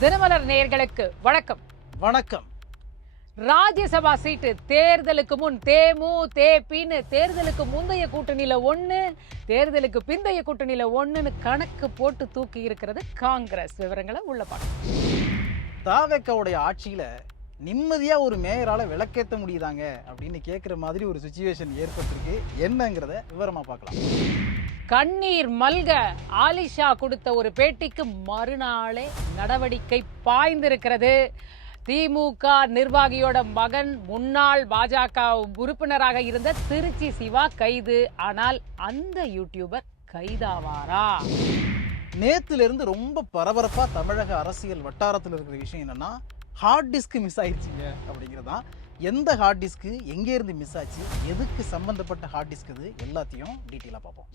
தினமலர் நேயர்களுக்கு வணக்கம். வணக்கம். ராஜ்யசபா சீட்டு தேர்தலுக்கு முன் தேமு தேபின்னு தேர்தலுக்கு முந்தைய கூட்டணியில ஒண்ணு, தேர்தலுக்கு பிந்தைய கூட்டணியில ஒண்ணுன்னு கணக்கு போட்டு தூக்கி இருக்கிறது காங்கிரஸ். விவரங்களை உள்ள பார்க்கலாம். தாவேக்காவுடைய ஆட்சியில நிம்மதியா ஒரு மேயரால விளக்கேற்ற முடியுதாங்க அப்படின்னு கேட்குற மாதிரி ஒரு சுச்சுவேஷன் ஏற்பட்டிருக்கு. என்னங்கிறத விவரமா பார்க்கலாம். கண்ணீர் மல்க ஆலிஷா கொடுத்த ஒரு பேட்டிக்கு மறுநாளே நடவடிக்கை பாய்ந்திருக்கிறது. திமுக நிர்வாகியோட மகன் முன்னாள் பாஜக உறுப்பினராக இருந்த திருச்சி சிவா கைது. ஆனால் அந்த யூடியூபர் கைதாவாரா? நேத்துல இருந்து ரொம்ப பரபரப்பா தமிழக அரசியல் வட்டாரத்தில் இருக்கிற விஷயம் என்னன்னா, ஹார்ட் டிஸ்க் மிஸ் ஆயிடுச்சுங்க அப்படிங்கிறதான். எந்த ஹார்ட் டிஸ்க்கு எங்கே இருந்து மிஸ் ஆச்சு, எதுக்கு சம்பந்தப்பட்ட ஹார்ட் டிஸ்க், இது எல்லாத்தையும் டீட்டெயிலாக பார்ப்போம்.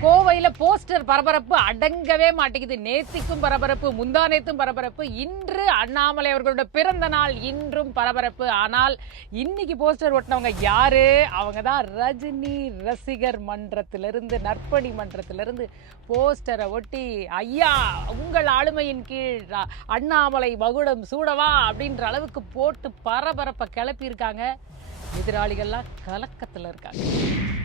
கோவையில போஸ்டர் பரபரப்பு அடங்கவே மாட்டேங்குது. நேத்திக்கும் பரபரப்பு, முந்தானேத்தும் பரபரப்பு, இன்று அண்ணாமலை அவர்களோட பிறந்த நாள், இன்றும் பரபரப்பு. ஆனால் இன்னைக்கு போஸ்டர் ஒட்டினவங்க யாரு? அவங்க தான் ரஜினி ரசிகர் மன்றத்திலிருந்து, நற்பணி மன்றத்திலிருந்து போஸ்டரை ஒட்டி ஐயா உங்கள் ஆளுமையின் கீழ் அண்ணாமலை மகுடம் சூடவா அப்படின்ற அளவுக்கு போட்டு பரபரப்பை கிளப்பி இருக்காங்க. எதிராளிகள்லாம் கலக்கத்துல இருக்காங்க.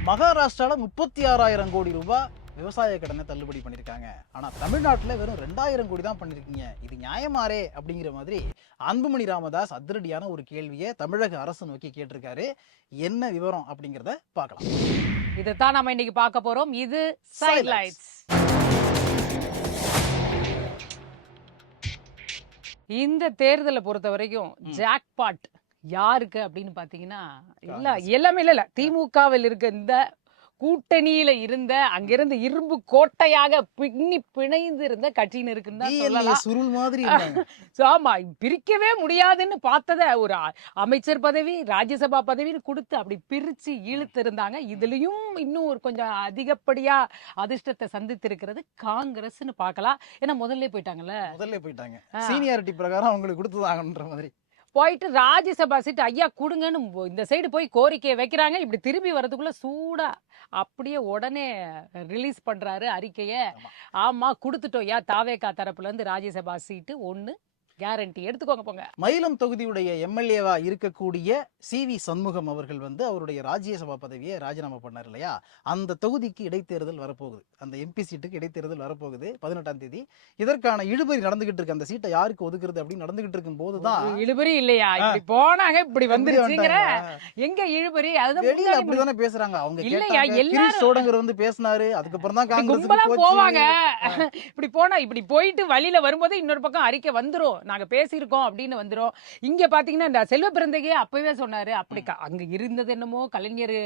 மகாராஷ்டிரால 36,000 கோடி ரூபாய் விவசாய கடனை தள்ளுபடி பண்ணியிருக்காங்க. ஆனா தமிழ்நாட்டில் வெறும் 2,000 கோடி தான் பண்ணிருக்கீங்க, இது நியாயமாரே அப்படிங்கிற மாதிரி அன்புமணி ராமதாஸ் அதிரடியான ஒரு கேள்வியை தமிழக அரசு நோக்கி கேட்டிருக்காரு. என்ன விவரம் அப்படிங்கிறத பார்க்கலாம். இதைத்தான் நம்ம இன்னைக்கு பார்க்க போறோம். இது சைட்லைட்ஸ். இந்த தேர்தலை பொறுத்த வரைக்கும் ஜாக்பாட் யாருக்கு அப்படின்னு பாத்தீங்கன்னா, எல்லாமே இல்ல திமுகவில் இருக்க இந்த கூட்டணியில இருந்த அங்கிருந்து இரும்பு கோட்டையாக பின்னி பிணைந்து இருந்த கட்சியினருக்கு தான் சொல்லலாம். சுருள் மாதிரி. ஆமா, பிரிக்கவே முடியாதுன்னு பார்த்தத ஒரு அமைச்சர் பதவி, ராஜ்யசபா பதவின்னு கொடுத்து அப்படி பிரிச்சு இழுத்து இருந்தாங்க. இதுலயும் இன்னும் ஒரு கொஞ்சம் அதிகப்படியா அதிர்ஷ்டத்தை சந்தித்து இருக்கிறது காங்கிரஸ்னு பார்க்கலாம். ஏன்னா முதல்ல போயிட்டாங்க. சீனியாரிட்டி பிரகாரம் அவங்களுக்கு கொடுத்துதாங்கன்ற மாதிரி போயிட்டு ராஜ்யசபா சீட்டு ஐயா கொடுங்கன்னு இந்த சைடு போய் கோரிக்கையை வைக்கிறாங்க. இப்படி திரும்பி வர்றதுக்குள்ள சூடா அப்படியே உடனே ரிலீஸ் பண்றாரு அறிக்கையை. ஆமா கொடுத்துட்டோம் யா, தாவேகா தரப்புல இருந்து ராஜ்யசபா சீட்டு 1 கேரண்டி, எடுத்துக்கோங்க போங்க. மயிலம் தொகுதியுடைய எம்எல்ஏவா இருக்கக்கூடிய CV சண்முகம் அவர்கள் அவருடைய ராஜ்யசபா பதவியை ராஜினாமா பண்ணார் இல்லையா? அந்த தொகுதிக்கு இடைத்தேர்தல் வரப்போகுது. அந்த MP சீட்டுக்கு இடைத்தேர்தல் வரப்போகுது 18ஆம் தேதி. இதற்கான இழுபறி நடந்துகிட்டு இருக்கு. அந்த சீட்டை யாருக்கு ஒதுக்குறது அப்படின்னு நடந்துகிட்டு இருக்கும் போதுதான் இழுபறி இல்லையா, இப்படி போனாங்க இப்படி வந்துருச்சுங்கிற எங்க இழுபறி? வெளியில அப்படிதானே பேசுறாங்க அவங்க. இல்லையா, எல்லாரும் பேசினாரு. அதுக்கப்புறம் தான் காங்கிரஸ் போவாங்க. இப்படி போனா இப்படி போயிட்டு வழியில வரும்போது இன்னொரு பக்கம் அறிக்கை வந்துரும், நாங்க பேசியிருக்கோம் அப்படின்னு வந்துரும். இங்க பாத்தீங்கன்னா இந்த செல்வ பிறந்தகையே அப்பவே சொன்னாரு. அப்படி அங்க இருந்தது என்னமோ கலைஞர்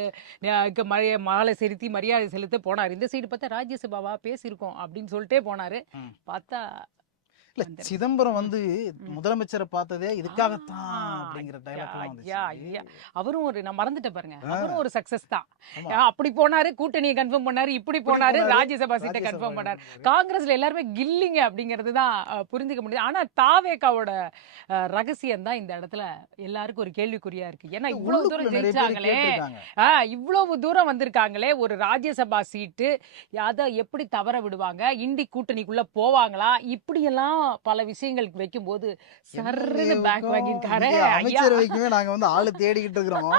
மாலை செலுத்தி மரியாதை செலுத்த போனாரு. இந்த சைடு பார்த்தா ராஜ்யசபாவா பேசியிருக்கோம் அப்படின்னு சொல்லிட்டே போனாரு. பார்த்தா இல்ல, சிதம்பரம் முதலமைச்சரை பார்த்ததே இதுக்காகத்தான் அப்படிங்கிற டயலாக். அவரும் ஒரு, நான் மறந்துட்டேன் பாருங்க, அவரும் ஒரு சக்சஸ் தான். அப்படி போனாரு, கூட்டணியை கன்ஃபார்ம் பண்ணாரு, இப்படி போனாரு, ராஜ்யசபா சீட்டை கன்ஃபார்ம் பண்ணாரு. காங்கிரஸ்ல எல்லாருமே கில்லிங்க அப்படிங்கிறது தான் புரிஞ்சுக்க முடியுது. ஆனா தாவேகாவோட ரகசியம் தான் இந்த இடத்துல எல்லாருக்கும் ஒரு கேள்விக்குறியா இருக்கு. ஏன்னா இவ்வளவு தூரம் ஜெயிச்சாங்களே, இவ்வளவு தூரம் வந்திருக்காங்களே, ஒரு ராஜ்யசபா சீட்டு அதை எப்படி தவற விடுவாங்க? இண்டி கூட்டணிக்குள்ள போவாங்களா? இப்படி எல்லாம் பல விஷயங்கள் வைக்கும் போது சர்ன்னு பேக் வாங்கிருக்காரு. அமைச்சரவைக்குமே நாங்க ஆளு தேடிக்கிட்டு இருக்கிறோம்.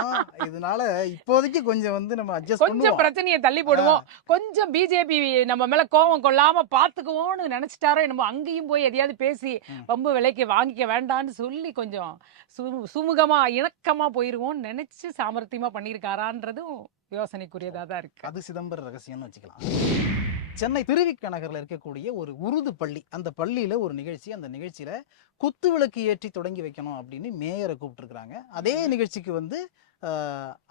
இதனால இப்போதைக்கு கொஞ்சம் நம்ம அட்ஜஸ்ட் பண்ணுவோம், கொஞ்சம் பிரச்சனையை தள்ளி போடுவோம், கொஞ்சம் பிஜேபி நம்ம மேல கோவம் கொள்ளாம பாத்துக்குவோம்னு நினைச்சிட்டாரோ நம்ம அங்கேயும் போய் எதையாவது பேசி பம்பு விலைக்கு வாங்கிக்க வேண்டாம்னு சொல்லி கொஞ்சம் சுமூகமா இணக்கமா போயிருவோம்னு நினைச்சு சாமர்த்தியமா பண்ணிருக்காரான்றதும் யோசனைக்குரியதா தான் இருக்கு. அது சிதம்பரம் ரகசியம்னு வச்சுக்கலாம். சென்னை திருவிக நகர்ல இருக்கக்கூடிய ஒரு உருது பள்ளி, அந்த பள்ளியில ஒரு நிகழ்ச்சி. அந்த நிகழ்ச்சியில குத்து விளக்கு ஏற்றி தொடங்கி வைக்கணும் அப்படின்னு மேயரை கூப்பிட்டு இருக்காங்க. அதே நிகழ்ச்சிக்கு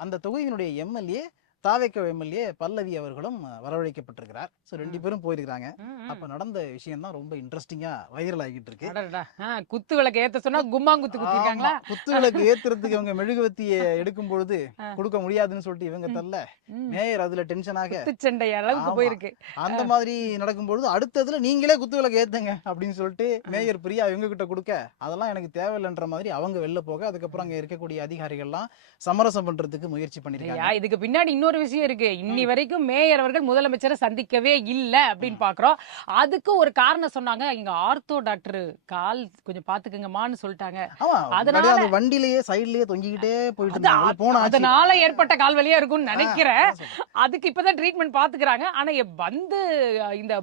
அந்த தொகுதியினுடைய எம்எல்ஏ, தாவேகா எம்எல்ஏ பல்லவி அவர்களும் வரவழைக்கப்பட்டிருக்கிறார். ஸோ 2 பேரும் போயிருக்காங்க. அப்ப நடந்த விஷயம் தான் ரொம்ப இன்ட்ரெஸ்டிங்கா வைரல் ஆகிட்டு இருக்கு. குத்து விளக்கு ஏத்த சொன்னா கும்மாங்குத்து குத்திருக்காங்களா? குத்து விளக்கு ஏத்துறதுக்கு இவங்க மெழுகுவத்தியை எடுக்கும் பொழுது கொடுக்க முடியாதுன்னு சொல்லிட்டு இவங்க தரல, மேயர் அதுல டென்ஷனாக சண்டை அளவுக்கு போயிருக்கு. அந்த மாதிரி நடக்கும்பொழுது அடுத்ததுல நீங்களே குத்து விளக்கு ஏத்துங்க அப்படின்னு சொல்லிட்டு மேயர் பிரியா இவங்க கிட்ட கொடுக்க, அதெல்லாம் எனக்கு தேவையில்லைன்ற மாதிரி அவங்க வெளில போக, அதுக்கப்புறம் அங்க இருக்கக்கூடிய அதிகாரிகள்லாம் சமரசம் பண்றதுக்கு முயற்சி பண்ணிருக்காங்க. இதுக்கு பின்னாடி இன்னொரு இன்னொரு விஷயம் இருக்கு. இன்னி வரைக்கும் மேயர் அவர்கள் முதலமைச்சரை சந்திக்கவே இல்ல அப்படின்னு பாக்குறோம். அதுக்கு ஒரு காரணம் சொன்னாங்க, இங்க ஆர்த்தோ டாக்டர் கால் கொஞ்சம் பாத்துக்கங்கம்மான்னு சொல்லிட்டாங்க. ஆமா, அதனால முன்னாடி அந்த வண்டியிலேயே சைடுலயே தொங்கிக்கிட்டே போயிட்டு இருந்தாங்க. போன ஆட்சி அதனால ஏற்பட்ட கால்வலியா இருக்கும்னு நினைக்கிறேன். அதான் சொல்றேன். அதுக்கு இப்பதான் ட்ரீட்மெண்ட் பாத்துக்கிறாங்க. ஆனா வந்து இந்த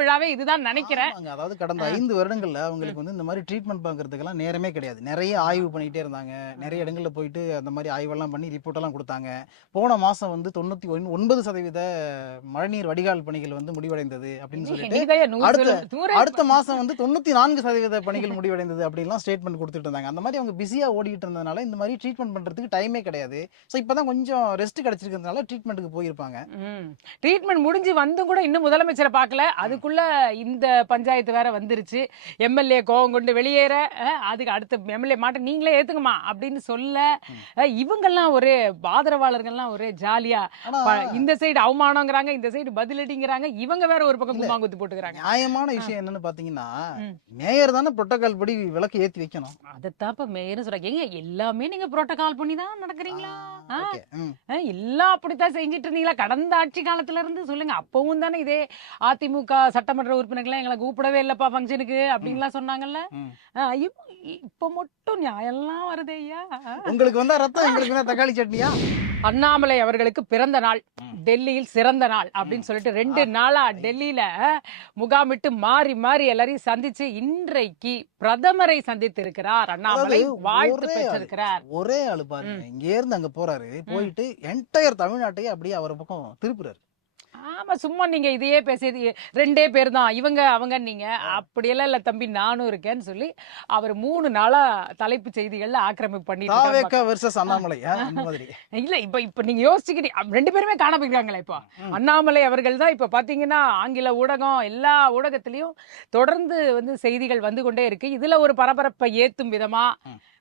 விழாவே இதுதான் நினைக்கிறேன். ஆமாங்க. அதாவது கடந்த 5 வருடங்கள்ல அவங்களுக்கு வந்து இந்த மாதிரி ட்ரீட்மெண்ட் பார்க்கறதுக்கெல்லாம் நேரமே கிடையாது. நிறைய ஆய்வு பண்ணிட்டே இருந்தாங்க. நிறைய இடங்கள்ல போயிட்டு அந்த மாதிரி ஆய்வெல்லாம் பண்ணி ரிப்போர்ட் எல்லாம் கொடுத்தாங்க. போன மாசம் வந்து 99% மழைநீர் வடிகால் பணிகள் வந்து முடிவடைந்தது அப்படின்னு சொல்லிட்டு நீதான் 100 அடுத்த தூரம் அடுத்த மாசம் வந்து 94% பணிகள் முடிவடைந்தது அப்படின்லாம் ஸ்டேட்மெண்ட் கொடுத்துட்டு இருந்தாங்க. அந்த மாதிரி அவங்க பிஸியா ஓடிட்டு இருந்ததுனால இந்த மாதிரி ட்ரீட்மெண்ட் பண்றதுக்கு டைமே கிடையாது. ஸோ இப்பதான் கொஞ்சம் ரெஸ்ட் கிடைச்சிருக்கிறதுனால ட்ரீட்மெண்ட்டுக்கு போயிருப்பாங்க. ட்ரீட்மெண்ட் முடிஞ்சு வந்தும் கூட இன்னும் முதலமைச்சரை பார்க்கல. அதுக்குள்ள இந்த பஞ்சாயத்து வேற வந்துருச்சு. எம்எல்ஏ கோவம் கொண்டு வெளியேற, அதுக்கு அடுத்த எம்எல்ஏ மாட்ட நீங்களே ஏத்துக்குமா அப்படின்னு சொல்ல, இவங்கெல்லாம் ஒரே ஆதரவாளர்கள்லாம் ஒரே ஜாலியா இந்த சைடு அவமானங்கிறாங்க, இந்த சைடு பதிலடிங்கிறாங்க, இவங்க வேற ஒரு பக்கம் கும்மாங்குத்து போட்டுக்கிறாங்க. நியாயமான விஷயம் என்னன்னு பாத்தீங்கன்னா, மேயர் தானே புரோட்டோகால் படி விளக்கு ஏத்தி வைக்கணும். அதத்தாப்ப மேயர் சொல்றாங்க, ஏங்க எல்லாமே நீங்க புரோட்டோகால் பண்ணி தான் நடக்கிறீங்களா? ஓகே. எல்லாம் அப்படித்தான் செஞ்சிட்டு இருந்தீங்களா கடந்த ஆட்சி காலத்துல இருந்து? சொல்லுங்க. அப்பவும் தானே இதே அதிமுக சட்டமன்ற உறுப்பினர்கள் எங்களை கூப்பிடவே இல்லப்பா ஃபங்க்ஷனுக்கு அப்படின்லாம் சொன்னாங்கல்ல. இப்ப மட்டும் நியாயம்லாம் வருது ஐயா. உங்களுக்கு வந்தா ரத்தம், எங்களுக்கு வந்தா தக்காளி சட்னியா? அண்ணாமலை அவர்களுக்கு பிறந்த நாள், டெல்லியில் சிறந்த நாள் அப்படின்னு சொல்லிட்டு 2 நாளா டெல்லியில முகாமிட்டு மாறி மாறி எல்லாரையும் சந்திச்சு இன்றைக்கு பிரதமரை சந்தித்து இருக்கிறார். அண்ணாமலை வாழ்த்து பெற்றிருக்கிறார். ஒரே ஆளு பாருங்க, இங்க இருந்து அங்க போறாரு, போயிட்டு என்டையர் தமிழ்நாட்டையே அப்படியே அவர் பக்கம் திருப்புறாரு. ஆமா, சும்மா நீங்க இதையே பேசியது 2 பேர் தான் இவங்க அவங்க, நீங்க அப்படியெல்லாம் இல்ல தம்பி நானும் இருக்கேன்னு சொல்லி அவர் 3 நாளா தலைப்பு செய்திகள்ல ஆக்கிரமிப்பு பண்ணிட்டு வெர்சஸ் அண்ணாமலை அந்த மாதிரி. இல்ல இப்ப நீங்க யோசிச்சுக்கிட்டு 2 பேருமே காண போயிருக்காங்களே. இப்போ அண்ணாமலை அவர்கள் தான் இப்ப பாத்தீங்கன்னா ஆங்கில ஊடகம் எல்லா ஊடகத்திலயும் தொடர்ந்து வந்து செய்திகள் வந்து கொண்டே இருக்கு. இதுல ஒரு பரபரப்பை ஏத்தும் விதமா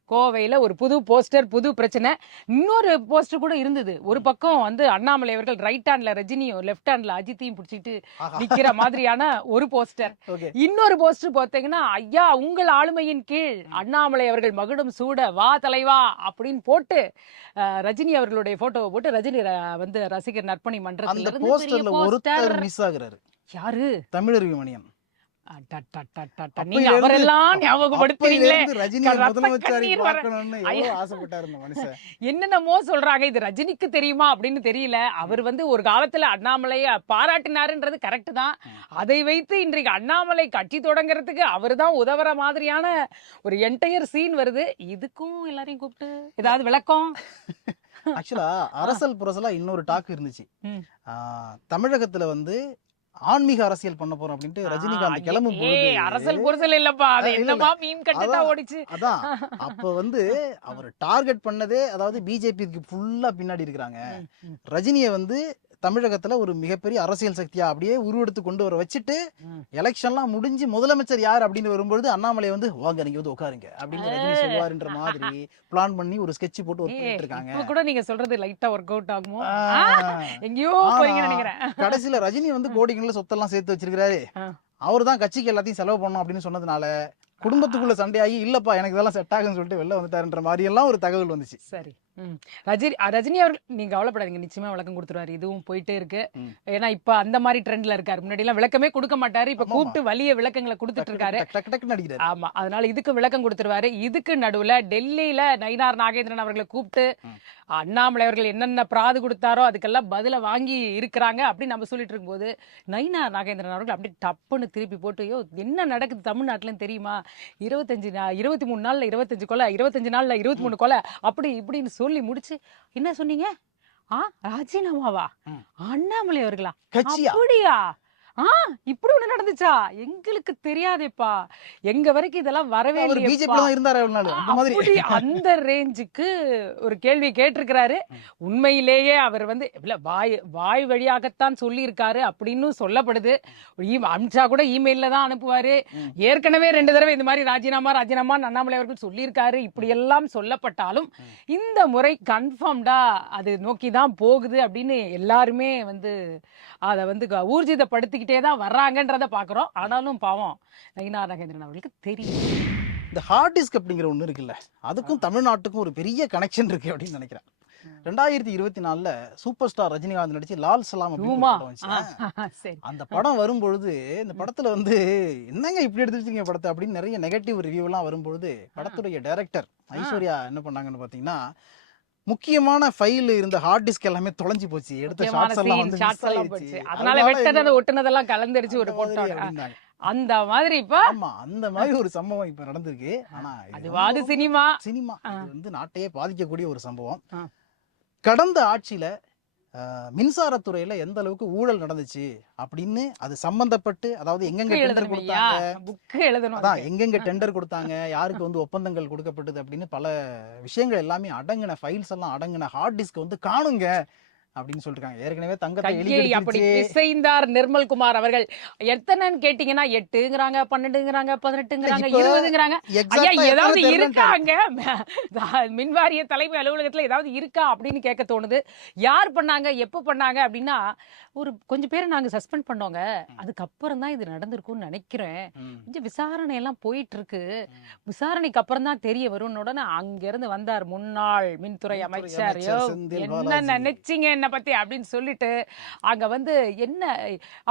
கோவையில ஒரு புது போஸ்டர், புது பிரச்சனை. இன்னொரு போஸ்டர் கூட இருந்தது. ஒரு பக்கம் வந்து அண்ணாமலை அவர்கள் ரைட் ஹேண்ட்ல ரஜினியும் லெஃப்ட் ஹேண்ட்ல அஜித்தையும் பிடிச்சிட்டு நிக்கிற மாதிரியான ஒரு போஸ்டர். இன்னொரு போஸ்டர் பார்த்தீங்கன்னா, ஐயா உங்கள் ஆளுமையின் கீழ் அண்ணாமலை அவர்கள் மகுடம் சூட வா தலைவா அப்படின்னு போட்டு ரஜினி அவர்களுடைய போட்டோவை போட்டு ரஜினி வந்து ரசிகர் நற்பணி மன்றத்துல இருந்து ஒருத்தர் மிஸ் ஆகுறாரு. யாரு? தமிழருவி மணியன். நீங்க அவரெல்லாம் ஞாபகப்படுத்துறீங்களே. என்னென்னமோ சொல்றாங்க, இது ரஜினிக்கு தெரியுமா அப்படின்னு தெரியல. அவர் வந்து ஒரு காலத்துல அண்ணாமலையை பாராட்டினாருன்றது கரெக்ட் தான். அதை வைத்து இன்றைக்கு அண்ணாமலை கட்சி தொடங்குறதுக்கு அவர் தான் உதவுற மாதிரியான ஒரு என்டையர் சீன் வருது. இதுக்கும் எல்லாரையும் கூப்பிட்டு ஏதாவது விளக்கம்? ஆக்சுவலா அரசல் புரசலா இன்னொரு டாக் இருந்துச்சு. தமிழகத்துல வந்து ஆன்மீக அரசியல் பண்ண போறோம் அப்படின்ட்டு ரஜினிகாந்த் கிளம்பும் போது, அரசல் புரசல் இல்லப்பா, அது என்னமா மீம் கண்டென்ட்டா ஓடிச்சு. அதான் அப்ப வந்து அவர் டார்கெட் பண்ணதே, அதாவது பிஜேபிக்கு ஃபுல்லா பின்னாடி இருக்காங்க, ரஜினியை வந்து தமிழகத்துல ஒரு மிகப்பெரிய அரசியல் சக்தியா அப்படியே உருவெடுத்து கொண்டு வர வச்சுட்டு எலெக்ஷன்லாம் முடிஞ்சு முதலமைச்சர் யார் அப்படின்னு வரும்பொழுது அண்ணாமலை வந்து வாங்க நீங்க வந்து உட்காருங்க அப்படின்னு ரஜினி சொல்லுவாருன்ற மாதிரி பிளான் பண்ணி ஒரு ஸ்கெட்ச் போட்டு ஒர்க் பண்ணிட்டு இருக்காங்க. இப்ப கூட நீங்க சொல்றது லைட்டா ஒர்க் அவுட் ஆகுமோ? எங்கேயோ போறீங்கன்னு நினைக்கிறேன். கடைசியில ரஜினி வந்து கோடிகளில் சொத்தெல்லாம் சேர்த்து வச்சிருக்காரு. அவர் தான் கட்சிக்கு எல்லாத்தையும் செலவு பண்ணணும் அப்படின்னு சொன்னதுனால குடும்பத்துக்குள்ள சண்டையாகி இல்லப்பா எனக்கு இதெல்லாம் செட் ஆகுன்னு சொல்லிட்டு வெளில வந்துட்டாருன்ற மாதிரி எல்லாம் ஒரு தகவல் வந்துச்சு. சரி, ரஜினி அவர்கள் நீங்க கவலைப்படாதீங்க, நிச்சயமா விளக்கம் கொடுத்துருவாரு. இதுவும் போயிட்டே இருக்கு. ஏன்னா இப்ப அந்த மாதிரி ட்ரெண்ட்ல இருக்காரு. முன்னாடி எல்லாம் விளக்கமே கொடுக்க மாட்டாரு, இப்ப கூப்பிட்டு வலிய விளக்கங்களை கொடுத்துட்டு இருக்காரு. ஆமா, அதனால இதுக்கு விளக்கம் கொடுத்துருவாரு. இதுக்கு நடுவுல டெல்லியில நயினார் நாகேந்திரன் அவர்களை கூப்பிட்டு அண்ணாமலை அவர்கள் என்னென்ன பிராது கொடுத்தாரோ அதுக்கெல்லாம் பதில வாங்கி இருக்கிறாங்க அப்படின்னு நம்ம சொல்லிட்டு இருக்கும்போது நயினார் நாகேந்திரன் அவர்கள் அப்படி டப்புன்னு திருப்பி போட்டு, என்ன நடக்குது தமிழ்நாட்டுலன்னு தெரியுமா? 23 நாள்ல 25 கொலை, 25 நாள்ல 23 கொலை, அப்படி இப்படின்னு சொல்லி முடிச்சு என்ன சொன்னீங்க? ராஜினாமாவா? அண்ணாமலை அவர்களா? அப்படியா? இப்படி ஒண்ணு நடந்துச்சா? எங்களுக்கு தெரியாதேப்பா, எங்க வரைக்கும் இதெல்லாம் வரவே இல்லை. அந்த ரேஞ்சுக்கு ஒரு கேள்வி கேட்டிருக்கிறாரு. உண்மையிலேயே அவர் வந்து வாய் வழியாகத்தான் சொல்லி இருக்காரு அப்படின்னு சொல்லப்படுது. அமித்ஷா கூட இமெயில்ல தான் அனுப்புவாரு. ஏற்கனவே 2 தடவை இந்த மாதிரி ராஜினாமா அண்ணாமலை அவர்கள் சொல்லியிருக்காரு. இப்படி எல்லாம் சொல்லப்பட்டாலும் இந்த முறை கன்ஃபார்ம்டா அது நோக்கிதான் போகுது அப்படின்னு எல்லாருமே வந்து அதை வந்து ஊர்ஜிதப்படுத்திக்கிட்டே தான் வர்றாங்கன்றத பாக்குறோம். ஆனாலும் பாவம் நயினார் நாகேந்திரன் அவர்களுக்கு தெரியும். இந்த ஹார்ட் டிஸ்க் அப்படிங்கிற ஒண்ணு இருக்குல்ல, அதுக்கும் தமிழ்நாட்டுக்கும் ஒரு பெரிய கனெக்ஷன் இருக்கு அப்படின்னு நினைக்கிறேன். 2024 சூப்பர் ஸ்டார் ரஜினிகாந்த் நடிச்சு லால் சலாம் அப்படின்னு ஒரு ரூமா படம் வந்துச்சு. சரி அந்த படம் வரும்பொழுது இந்த படத்துல வந்து என்னங்க இப்படி எடுத்து வச்சிருக்கீங்க படத்தை அப்படின்னு நிறைய நெகட்டிவ் ரிவ்யூ எல்லாம் வரும்பொழுது படத்துடைய டைரக்டர் ஐஸ்வர்யா என்ன பண்ணாங்கன்னு பாத்தீங்கன்னா, முக்கியமான ஃபைல் இருந்த ஹார்ட் டிஸ்க் எல்லாமே தொலைஞ்சு போச்சு, எடுத்த முக்கியமான ஷார்ட்ஸ் எல்லாம் சீன் வந்து ஷார்ட்ஸ் மிஸ் எல்லாம் ஆயிடுச்சு, போச்சு அதனால வெட்டனது ஒட்டுனதெல்லாம் கலந்துருச்சு ஒரு அந்த மாதிரி போட்டோ அப்படின்னாங்க. அந்த மாதிரி இப்ப ஆமா, அந்த மாதிரி ஒரு சம்பவம் இப்ப நடந்திருக்கு. ஆனா இது அதுவாது ரொம்ப சினிமா சினிமா இது வந்து நாட்டையே பாதிக்கக்கூடிய ஒரு சம்பவம். ஆ. கடந்த ஆட்சியில மின்சாரத்துறையில எந்த அளவுக்கு ஊழல் நடந்துச்சு அப்படின்னு அது சம்பந்தப்பட்டு, அதாவது எங்கெங்க டெண்டர் எழுதணும் ஐயா கொடுத்தாங்க, புக்கு எழுதணும் அதான் அதுக்கு. எங்கெங்க டெண்டர் கொடுத்தாங்க, யாருக்கு வந்து ஒப்பந்தங்கள் கொடுக்கப்பட்டது அப்படின்னு பல விஷயங்கள் எல்லாமே அடங்கின ஃபைல்ஸ் எல்லாம் அடங்கின ஹார்ட் டிஸ்க் வந்து காணுங்க அப்படின்னு சொல்லிருக்காங்க. ஏற்கனவே தங்கத்தை எலி கையை அப்படி கடிச்சிருச்சு. பிசைந்தார் நிர்மல்குமார் அவர்கள். எத்தனைன்னு கேட்டீங்கன்னா 8ங்கிறாங்க 12ங்கிறாங்க 18ங்கிறாங்க இப்ப 20ங்கிறாங்க. ஐயா எக்ஸாக்ட்டா ஏதாவது எத்தனை இருக்கா தெரியலன்ட்டாரு. அங்க மின்வாரிய தலைமை அலுவலகத்துல ஏதாவது இருக்கா அப்படின்னு கேட்க தோணுது. யார் பண்ணாங்க எப்ப பண்ணாங்க அப்படின்னா ஒரு கொஞ்சம் பேரை நாங்க சஸ்பெண்ட் பண்ணோங்க, அதுக்கப்புறம் தான் இது நடந்திருக்கும்னு நினைக்கிறேன், ம், கொஞ்சம் விசாரணை எல்லாம் போயிட்டு இருக்கு, ம். விசாரணைக்கு அப்புறம் தான் தெரிய வரும்னு உடனே அங்க இருந்து வந்தார் முன்னாள் மின்துறை அமைச்சர். யோ செந்தில் என்ன பாலாஜி. நினைச்சீங்க என்ன பத்தி அப்படின்னு சொல்லிட்டு அங்க வந்து என்ன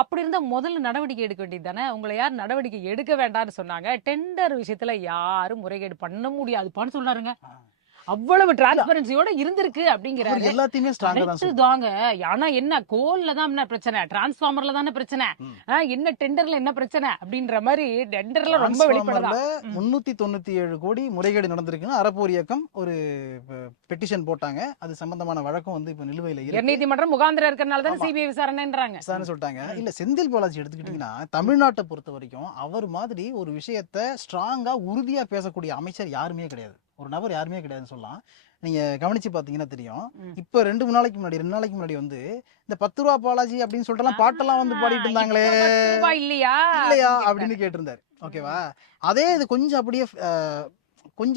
அப்படி இருந்தா முதல்ல நடவடிக்கை எடுக்க வேண்டியது தானே, உங்களை யார் நடவடிக்கை எடுக்க வேண்டாம்னு சொன்னாங்க, டெண்டர் விஷயத்துல யாரும் முறைகேடு பண்ண முடியாதுப்பான்னு சொன்னாருங்க. ஆ. அவ்வளவு டிரான்ஸ்பரன்சியோட இருந்திருக்கு அவர் அப்படிங்கிறாரு. எல்லாத்தையுமே ஸ்ட்ராங்கா தான் கரெக்ட் சொல்றாரு. தாங்க. ஆனா என்ன கோல்ல தான் என்ன பிரச்சனை, டிரான்ஸ்ஃபார்மர்ல தானே பிரச்சனை, ம். என்ன டெண்டர்ல என்ன பிரச்சனை அப்படின்ற மாதிரி டெண்டர்ல ரொம்ப வெளிப்படலாம். டிரான்ஸ்ஃபார்மர்ல 397 கோடி முறைகேடு நடந்திருக்குன்னு அறப்போர் இயக்கம் ஒரு பெட்டிஷன் போட்டாங்க. அது சம்பந்தமான வழக்கம் வந்து இப்ப நிலுவையில இருக்கு. உயர்நீதிமன்றம் முகாந்திரம் இருக்கறனால தானே ஆமா. சிபிஐ விசாரணைன்றாங்க. விசாரணை சொல்லிட்டாங்க. இல்ல செந்தில் பாலாஜி எடுத்துக்கிட்டீங்கன்னா, தமிழ்நாட்டை பொறுத்த வரைக்கும் அவர் மாதிரி ஒரு விஷயத்த ஸ்ட்ராங்கா உறுதியா பேசக்கூடிய அமைச்சர் யாருமே கிடையாது. ஒரு நபர் யாருமே கிடையாதுன்னு சொல்லலாம். நீங்க கவனிச்சு பாத்தீங்கன்னா தெரியும். ம். இப்ப 2 நாளைக்கு முன்னாடி வந்து இந்த 10 ரூபா பாலாஜி அப்படின்னு சொல்லிட்டு பாட்டெல்லாம் வந்து பாடிட்டு இப்ப இருந்தாங்களே, 10 ரூபாய் இல்லையா இல்லையா அப்படின்னு அப்படின்னு கேட்டாரு. கேட்டிருந்தாரு. ஓகேவா? அதே இது கொஞ்சம்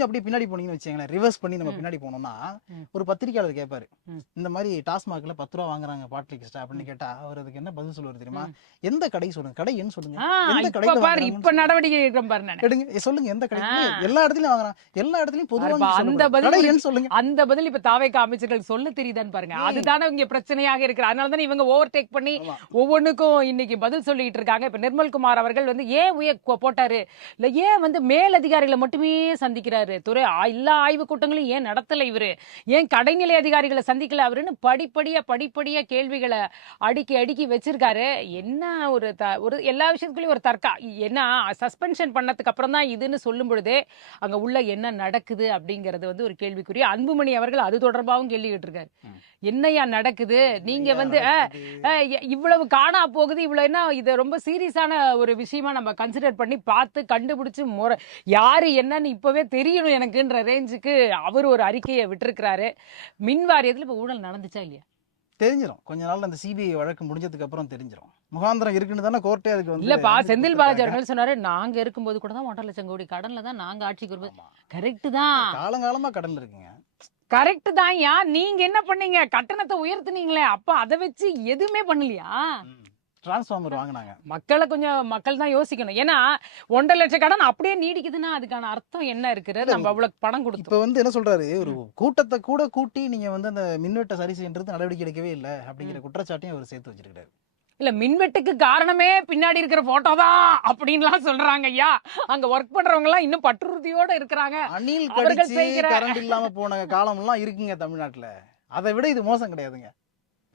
அப்படியே பின்னாடி போனீங்கன்னு வச்சுக்கங்களேன், ரிவர்ஸ் பண்ணி நம்ம ம். பின்னாடி போனோம்னா, ம். ஒரு பத்திரிக்கையாளர் கேட்பாரு, ம். இந்த மாதிரி டாஸ்மாக்ல 10 ரூபா வாங்குறாங்க பாட்டிலுக்கு அப்படின்னு கேட்டா அவர் அதுக்கு என்ன பதில் சொல்லுவாரு தெரியுமா? ம். எந்த கடை சொல்லுங்க, கடை என்னு சொல்லுங்க, ஆ, எந்த இப்ப கடையில பாரு வாங்குறாங்கன்னு இப்ப சொல்லுங்க. நடவடிக்கை எடுக்கிறேன் பாரு நானு. எடுங்க சொல்லுங்க எந்த கடை, ஆ. எல்லா இடத்துலயும் வாங்குறான், எல்லா இடத்துலயும் பொதுவா பாருப்பா, நீங்க அந்த சொல்லக்கூடாது. பதில் கடை ஒரு- என்னு சொல்லுங்க. அந்த பதில் இப்ப தாவேகா அமைச்சர்கள் சொல்ல தெரியுதான்னு பாருங்க. ம். அதுதானே இங்க பிரச்சனையாக இருக்கு. அதனால தானே இவங்க ஓவர் டேக் பண்ணி ஆமா. ஒவ்வொன்றுக்கும் இன்னைக்கு பதில் சொல்லிட்டு இருக்காங்க. இப்ப நிர்மல்குமார் அவர்கள் வந்து ஏன் போட்டாரு, இல்ல ஏன் வந்து மேல் அதிகாரிகளை மட்டுமே சந்திக்கிறாரு, எல்லா ஆய்வு கூட்டங்களும் ஏன் நடத்தல இவரு, ஏன் கடைநிலை அதிகாரிகளை சந்திக்கல அவருன்னு படிப்படியா கேள்விகளை அடுக்கி வச்சிருக்காரு. என்ன ஒரு எல்லா விஷயத்துக்குள்ளயும் ஒரு தர்க்கா என்ன சஸ்பென்ஷன் பண்ணதுக்கு அப்புறம் தான் இதுன்னு சொல்லும் பொழுதே அங்க உள்ள என்ன நடக்குது அப்படிங்கறது வந்து ஒரு கேள்விக்குரிய. அன்புமணி அவர்கள் அது தொடர்பாகவும் கேள்வி கேட்டிருக்காரு. ம். என்னையா நடக்குது, நீங்க என்னய்யா வந்து நடக்குது? இவ்வளவு காணா போகுது, இவ்வளவு என்ன இது ரொம்ப சீரியஸான ஒரு விஷயமா நம்ம கன்சிடர் பண்ணி பார்த்து கண்டுபிடிச்சு யாரு என்னன்னு இப்பவே தெரியணும் எனக்குன்ற ரேஞ்சுக்கு அவர் ஒரு அறிக்கையை விட்டிருக்கிறாரு. மின் வாரியத்துல இப்ப ஊழல் நடந்துச்சா இல்லையா? தெரிஞ்சிரும். கொஞ்ச நாள்ல அந்த சிபிஐ வழக்கு முடிஞ்சதுக்கு அப்புறம் தெரிஞ்சிரும். முகாந்திரம் இருக்குன்னு தானே கோர்ட்டே அதுக்கு வந்து இல்லப்பா, அனுமதி செந்தில் பாலாஜி கொடுத்திருக்காங்க. அவர்கள் சொன்னாரு, நாங்க இருக்கும்போது கூட தான் 1.5 லட்சம் கோடி கடன்ல தான் நாங்க ஆட்சிக்கு வரும்போது. ஆமா. கரெக்ட் தான், காலங்காலமா கடன்ல இருக்குங்க. கரெக்ட் தான். நீங்க என்ன பண்ணீங்க, கட்டணத்தை உயர்த்துனீங்களே, அப்ப அதை வச்சு எதுவுமே பண்ணலையா? டிரான்ஸ்ஃபார்மர் வாங்கினாங்க. மக்கள் தான் யோசிக்கணும். ஏன்னா 1.5 லட்சம் கடன் அப்படியே நீடிக்குதுன்னா அதுக்கான அர்த்தம் என்ன இருக்குது? நம்ம அவ்வளவு பணம் கொடுத்தோம். இப்ப வந்து என்ன சொல்றாரு, ஒரு கூட்டத்தை கூட கூட்டி நீங்க வந்து அந்த மின்வெட்டை சரி செய்யறது நடவடிக்கை எடுக்கவே இல்லை அப்படிங்கிற குற்றச்சாட்டையும் அவர் சேர்த்து வச்சிருக்காரு. இல்ல, மின்வெட்டுக்கு காரணமே பின்னாடி இருக்கிற போட்டோ தான் அப்படின்லாம் சொல்றாங்க ஐயா. அங்க ஒர்க் பண்றவங்க எல்லாம் இன்னும் பற்றுறுதியோட இருக்கிறாங்க. அணில் அவர்கள் கடிச்சு செய்கிற கரண்ட் இல்லாம போன காலம் எல்லாம் இருக்குங்க தமிழ்நாட்டுல. அதை விட இது மோசம் கிடையாதுங்க.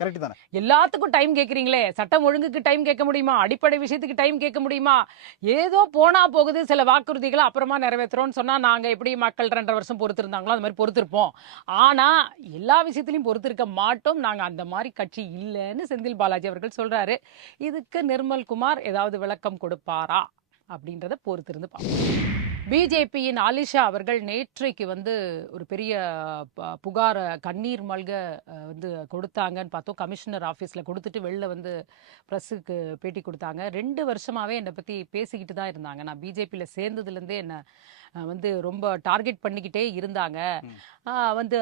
கரெக்ட் தானே? எல்லாத்துக்கும் டைம் கேக்குறீங்களே, சட்டம் ஒழுங்குக்கு டைம் கேட்க முடியுமா, அடிப்படை விஷயத்துக்கு டைம் கேட்க முடியுமா? ஏதோ போனா போகுது சில வாக்குறுதிகளை அப்புறமா நிறைவேற்றுறோம்னு சொன்னா நாங்க எப்படி மக்கள் 2.5 வருஷம் பொறுத்திருந்தாங்களோ அது மாதிரி பொறுத்திருப்போம். ஆனா எல்லா விஷயத்திலையும் பொறுத்திருக்க மாட்டோம், நாங்க அந்த மாதிரி கட்சி இல்லைன்னு செந்தில் பாலாஜி அவர்கள் சொல்றாரு. இதுக்கு நிர்மல்குமார் ஏதாவது விளக்கம் கொடுப்பாரா அப்படின்றத பொறுத்திருந்து பார்ப்போம். பிஜேபியின் ஆலிஷா அவர்கள் நேற்றைக்கு வந்து ஒரு பெரிய புகார் கண்ணீர் மல்க வந்து கொடுத்தாங்கன்னு பார்த்தோம். கமிஷனர் ஆஃபீஸில் கொடுத்துட்டு வெளில வந்து ப்ரெஸ்ஸுக்கு பேட்டி கொடுத்தாங்க. 2 வருஷமாகவே என்னை பற்றி பேசிக்கிட்டு தான் இருந்தாங்க. நான் பிஜேபியில் சேர்ந்ததுலேருந்தே என்னை வந்து ரொம்ப டார்கெட் பண்ணிக்கிட்டே இருந்தாங்க. வந்து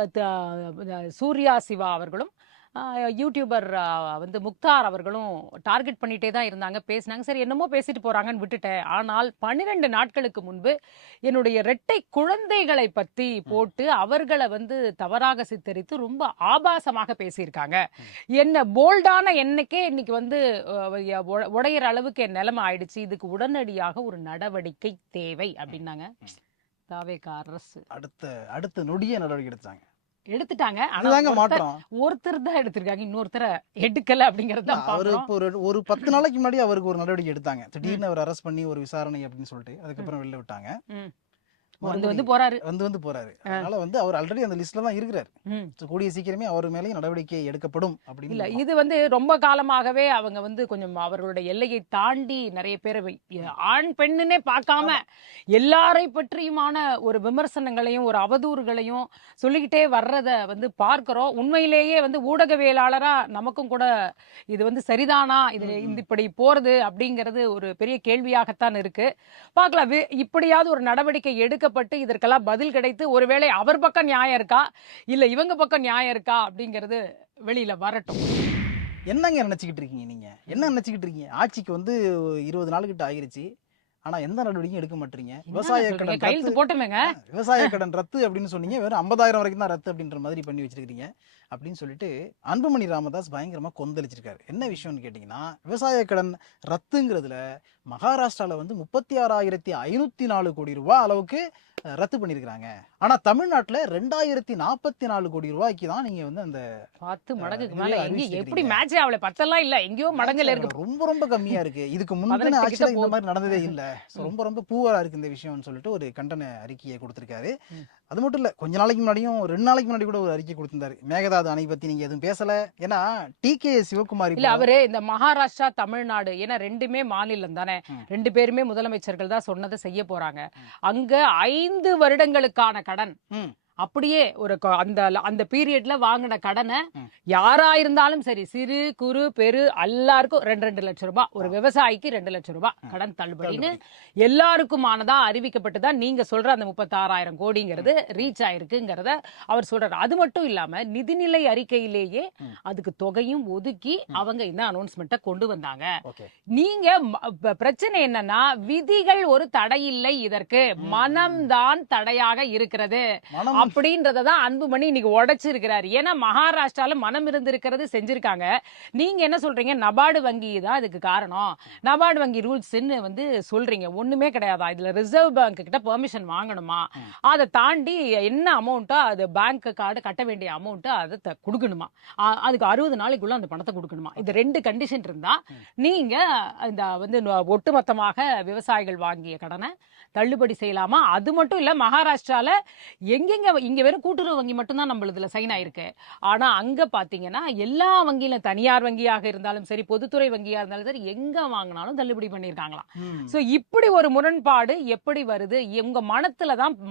சூர்யா சிவா அவர்களும் யூடியூபர் வந்து முக்தார் அவர்களும் டார்கெட் பண்ணிட்டே தான் இருந்தாங்க, பேசினாங்க. சரி என்னமோ பேசிட்டு போறாங்கன்னு விட்டுட்டேன். ஆனால் 12 நாட்களுக்கு முன்பு என்னுடைய இரட்டை குழந்தைகளை பத்தி போட்டு அவர்களை வந்து தவறாக சித்தரித்து ரொம்ப ஆபாசமாக பேசியிருக்காங்க. என்ன போல்டான என்னைக்கே இன்னைக்கு வந்து உடையிற அளவுக்கு என் நிலைமை ஆயிடுச்சு. இதுக்கு உடனடியாக ஒரு நடவடிக்கை தேவை அப்படின்னாங்க தாவேகா அரசு. அடுத்த நொடியே நடவடிக்கை எடுத்துட்டாங்க. அதுதாங்க மாற்றம். ஒருத்தர் தான் எடுத்திருக்காங்க, இன்னொருத்தரை எடுக்கல அப்படிங்கறது தான் அவரு பாக்குறோம். ஒரு 10 நாளைக்கு முன்னாடி அவருக்கு ஒரு நடவடிக்கை எடுத்தாங்க. திடீர்னு அவர் அரெஸ்ட் பண்ணி ஒரு விசாரணை அப்படின்னு சொல்லிட்டு அதுக்கப்புறம் வெளில விட்டாங்க. வந்து போறாரு. அதனால வந்து அவர் ஆல்ரெடி அந்த லிஸ்ட்ல தான் இருக்கிறார். கூடிய சீக்கிரமே அவர் மேலேயும் நடவடிக்கை எடுக்கப்படும் அப்படின்னு. இல்ல இது வந்து ரொம்ப காலமாகவே அவங்க வந்து கொஞ்சம் அவர்களுடைய எல்லையை தாண்டி நிறைய பேரை ஆண் பெண்ணுன்னே பார்க்காம எல்லாரை பற்றியுமான ஒரு விமர்சனங்களையும் ஒரு அவதூறுகளையும் சொல்லிக்கிட்டே வர்றத வந்து பார்க்கிறோம். உண்மையிலேயே வந்து ஊடகவியலாளரா நமக்கும் கூட இது வந்து சரிதானா, இது இப்படி போறது அப்படிங்கிறது ஒரு பெரிய கேள்வியாகத்தான் இருக்கு. பார்க்கலாம், இப்படியாவது ஒரு நடவடிக்கை எடுக்கப்பட்டு இதற்கெல்லாம் பதில் கிடைத்து ஒருவேளை அவர் பக்கம் நியாயம் இருக்கா இல்ல இவங்க பக்கம் நியாயம் இருக்கா அப்படிங்கிறது வெளியில வரட்டும். என்னங்க நினைச்சுக்கிட்டு இருக்கீங்க நீங்க? என்ன நினைச்சுக்கிட்டு இருக்கீங்க? ஆட்சிக்கு வந்து 20 நாள் கிட்ட ஆகிருச்சு. ஆனா எந்த நடவடிக்கையும் எடுக்க மாட்டீங்க. விவசாய கடன் கையெழுத்து போட்டுமேங்க. விவசாய கடன் ரத்து அப்படின்னு சொன்னீங்க, வெறும் 50,000 வரைக்கும் தான் ரத்து அப்படின்ற மாதிரி பண்ணி வச்சிருக்கீங்க அப்படின்னு சொல்லிட்டு அன்புமணி ராமதாஸ் பயங்கரமா கொந்தளிச்சிருக்காரு. என்ன விஷயம்னு கேட்டீங்கன்னா, விவசாய கடன் ரத்துங்கிறதுல மகாராஷ்டிரால வந்து 36,504 கோடி ரூபாய் அளவுக்கு ரத்து பண்ணிருக்காங்க. ஆனா தமிழ்நாட்டுல 2044 கோடி ரூபாய்க்கு தான் நீங்க வந்து அந்த 10 மடங்குக்கு மேல எப்படி மேட்ச் ஆகல, 10 எல்லாம் இல்ல, எங்கேயோ மடங்குல இருக்கு. ரொம்ப கம்மியா இருக்கு. இதுக்கு முன்னாடி ஆக்சுவலா இந்த மாதிரி நடந்ததே இல்ல. ரொம்ப பூவரா இருக்கு இந்த விஷயம்னு சொல்லிட்டு ஒரு கண்டன அறிக்கையை கொடுத்திருக்காரு. அது மட்டும் இல்ல, கொஞ்ச நாளைக்கு முன்னாடியும் 2 நாளைக்கு முன்னாடி கூட ஒரு அறிக்கை கொடுத்திருந்தாரு. மேகதாது அணை பத்தி நீங்க எதுவும் பேசல. ஏன்னா டிகே சிவகுமார் இல்ல அவரு இந்த மகாராஷ்டிரா தமிழ்நாடு ஏன்னா ரெண்டுமே மாநிலம் தானே, 2 பேருமே முதலமைச்சர்கள் தான் சொன்னதை செய்ய போறாங்க. அங்க 5 வருடங்களுக்கான கடன் அப்படியே ஒரு அந்த பீரியட்ல வாங்கின கடனை யாரா இருந்தாலும் சரி, சிறு குறு பெரு எல்லாருக்கும் 2 லட்சம் ரூபாய், ஒரு விவசாயிக்கு 2 லட்சம் ரூபாய் கடன் தள்ளுபடின்னு எல்லாருக்குமானதா அறிவிக்கப்பட்டுதான் நீங்க சொல்ற அந்த 36,000 கோடிங்கிறது ரீச் ஆயிருக்குங்கிறத அவர் சொல்றாரு. அது மட்டும் இல்லாம நிதிநிலை அறிக்கையிலேயே அதுக்கு தொகையும் ஒதுக்கி அவங்க இந்த அனௌன்ஸ்மெண்ட்டை கொண்டு வந்தாங்க. நீங்க பிரச்சனை என்னன்னா, விதிகள் ஒரு தடையில்லை, இதற்கு மனம்தான் தடையாக இருக்கிறது அப்படின்றதான் அன்புமணி இன்னைக்கு உடைச்சிருக்கிறாரு. ஏன்னா மகாராஷ்டிரால மனம் இருந்திருக்கிறது செஞ்சிருக்காங்க. நீங்க என்ன சொல்றீங்க, நபார்டு வங்கி தான் இதுக்கு காரணம், நபார்டு வங்கி ரூல்ஸ்ன்னு வந்து சொல்றீங்க. ஒண்ணுமே கிடையாதா? இதுல ரிசர்வ் பேங்க் கிட்ட பெர்மிஷன் வாங்கணுமா, அதை தாண்டி என்ன அமௌண்ட்டோ அது பேங்க் கார்டு கட்ட வேண்டிய அமௌண்ட்டோ அதை கொடுக்கணுமா, அதுக்கு 60 நாளைக்குள்ள அந்த பணத்தை கொடுக்கணுமா. இது 2 கண்டிஷன் இருந்தா நீங்க இந்த வந்து ஒட்டுமொத்தமாக விவசாயிகள் வாங்கிய கடனை தள்ளுபடி செய்யலாமா. அது மட்டும் இல்ல, மகாராஷ்டிரால எங்கெங்க இங்க வெறும் கூட்டுறவு வங்கி மட்டும்தான் நம்மளதுல சைன் ஆயிருக்கு. ஆனா அங்க பாத்தீங்கன்னா எல்லா வங்கியிலும், தனியார் வங்கியாக இருந்தாலும் சரி, பொதுத்துறை வங்கியா இருந்தாலும் சரி, எங்க வாங்கினாலும் தள்ளுபடி பண்ணிருக்காங்களாம். சோ இப்படி ஒரு முரண்பாடு எப்படி வருது? உங்க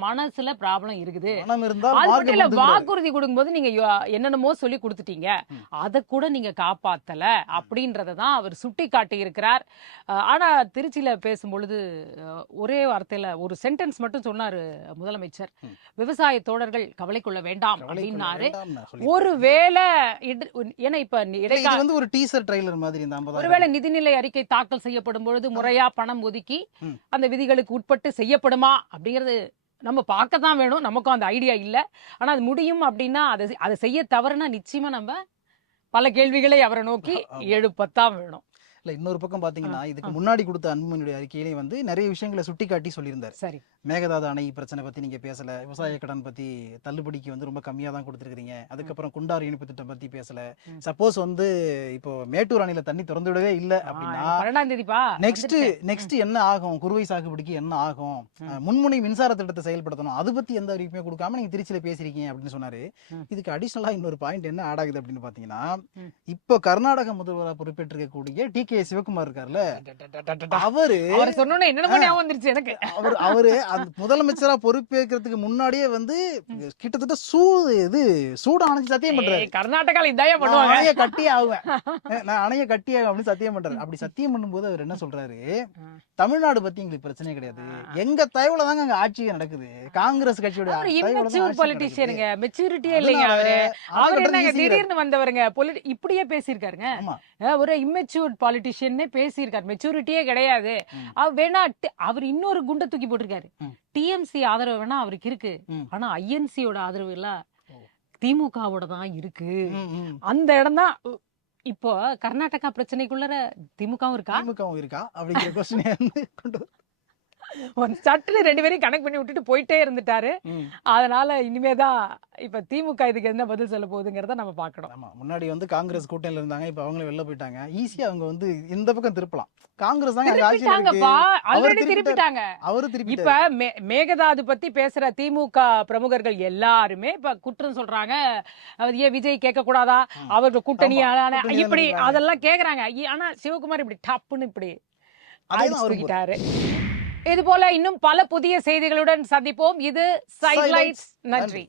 மனசுல ப்ராப்ளம் இருக்குது. வாக்குறுதி கொடுக்கும்போது நீங்க என்னென்னமோ சொல்லி கொடுத்துட்டீங்க, அதை கூட நீங்க காப்பாத்தல அப்படின்றதான் அவர் சுட்டி காட்டி இருக்கிறார். ஆனா திருச்சியில பேசும்பொழுது ஒரே வார்த்தையில ஒரு சென்டென்ஸ் மட்டும் சொன்னாரு முதலமைச்சர், விவசாய தோழர்கள் கவலை கொள்ள வேண்டாம் அப்படின்னாரு. ஒருவேளை ஏன்னா இப்ப ஒரு டீசர் ட்ரைலர் மாதிரி ஒருவேளை நிதிநிலை அறிக்கை தாக்கல் செய்யப்படும் பொழுது முறையா பணம் ஒதுக்கி அந்த விதிகளுக்கு உட்பட்டு செய்யப்படுமா அப்படிங்கிறது நம்ம பார்க்க தான் வேணும். நமக்கும் அந்த ஐடியா இல்ல. ஆனா அது முடியும் அப்படின்னா அதை செய்ய தவறுனா நிச்சயமா நம்ம பல கேள்விகளை அவரை நோக்கி எழுப்பத்தான் வேணும். இல்ல இன்னொரு பக்கம் பாத்தீங்கன்னா, இதுக்கு முன்னாடி கொடுத்த அன்புமணியுடைய அறிக்கையிலே வந்து நிறைய விஷயங்களை சுட்டி காட்டி சொல்லியிருந்தாரு. சரி, மேகதாது அணை பிரச்சனை பத்தி நீங்க பேசல, விவசாய கடன் பத்தி தள்ளுபடிக்கு வந்து ரொம்ப கம்மியா தான் கொடுத்துருக்கீங்க, அதுக்கப்புறம் குண்டாறு இணைப்பு திட்டம் பத்தி பேசல. சப்போஸ் வந்து இப்போ மேட்டூர் அணையில தண்ணி திறந்து விடவே இல்ல அப்படின்னா 12ஆம் தேதிப்பா நெக்ஸ்ட் என்ன ஆகும், குறுவை சாகுபடிக்கு என்ன ஆகும், முன்முனை மின்சார திட்டத்தை செயல்படுத்தணும், அது பத்தி எந்த அறிவிப்புமே கொடுக்காம நீங்க திருச்சியில பேசிருக்கீங்க அப்படின்னு சொன்னாரு. இதுக்கு அடிஷனலா இன்னொரு பாயிண்ட் என்ன ஆட் ஆகுது அப்படின்னு பாத்தீங்கன்னா, இப்போ கர்நாடக முதல்வராக பொறுப்பேற்றிருக்கக்கூடிய டி.கே. சிவகுமார் இருக்காருல்ல, அவரு அவரை சொன்னோன்னே என்னென்னமோ ஞாபகம் வந்துருச்சு எனக்கு. அவரு அந்த முதலமைச்சரா பொறுப்பேற்கிறதுக்கு முன்னாடியே வந்து கிட்டத்தட்ட சூடு அணைச்சு சத்தியம் பண்றாரு. கர்நாடகால இதாயா நான் பண்ணுவாங்க. அணைய கட்டியே ஆகுவேன், நான் அணைய கட்டியே ஆகும் அப்படின்னு சத்தியம் பண்றாரு. அப்படி சத்தியம் பண்ணும்போது அவர் என்ன சொல்றாரு, தமிழ்நாடு பத்தி எங்களுக்கு பிரச்சனை கிடையாது, எங்க தயவுல தாங்க அங்க ஆட்சி நடக்குது, காங்கிரஸ் கட்சியோட அவர் தயவுல தான் immature ஆட்சி politicianங்க, நடக்குது. மெச்சூரிட்டியே இல்லைங்க அவரு. அதனால அவர் கட்டுறது என்னங்க easy-ங்கிறாரு. திடீர்னு வந்தவருங்க, இப்படியே பேசியிருக்காருங்க. ஆமா. ஒரு இம்மெச்சூர் பாலிட்டிஷியன்னே பேசியிருக்காரு, மெச்சூரிட்டியே கிடையாது. அவர் வேணா அவர் இன்னொரு குண்டை தூக்கி போட்டிருக்காரு. டிஎம்சி ஆதரவு வேணா அவருக்கு இருக்கு, ஆனா ஐஎன்சியோட ஆதரவு எல்லாம் திமுகவோட தான் இருக்கு. அந்த இடம் தான் இப்போ கர்நாடகா பிரச்சனைக்குள்ள திமுகவும் இருக்கா திமுகவும் இருக்கா அப்படிங்கிற கொஸ்டினை வந்து கொண்டு சட்டுன்னு 2 பேரையும் கனெக்ட் பண்ணி விட்டுட்டு போயிட்டே இருந்துட்டாரு. அதனால இனிமேதான் இப்ப திமுக இதுக்கு என்ன பதில் சொல்ல போகுதுங்கிறத நம்ம பாக்கணும். ஆமா, முன்னாடி வந்து காங்கிரஸ் கூட்டணியில இருந்தாங்க, இப்ப அவங்களே வெளில போயிட்டாங்க. ஈஸியா அவங்க வந்து இந்த பக்கம் திருப்பலாம். காங்கிரஸ் தான் அங்க ஆட்சியில இருக்கு. திருப்பிட்டாங்கப்பா, அவரு ஆல்ரெடி திருப்பிட்டாங்க. அவரு இப்ப திருப்பிட்டாரு. மேகதாது பத்தி பேசுற திமுக பிரமுகர்கள் எல்லாருமே இப்ப குற்றம் சொல்றாங்க. அவர் ஏன் விஜய் கேட்க கூடாதா, அவர்கள் கூட்டணியான கூட்டணி இப்படி தானே அதெல்லாம் கேக்குறாங்க. ஆனா சிவகுமார் இப்படி டப்புன்னு இப்படி அதேதான் அவரு தூக்கிட்டாரு. இது போல இன்னும் பல புதிய செய்திகளுடன் சந்திப்போம். இது சைட்லைட்ஸ். நன்றி.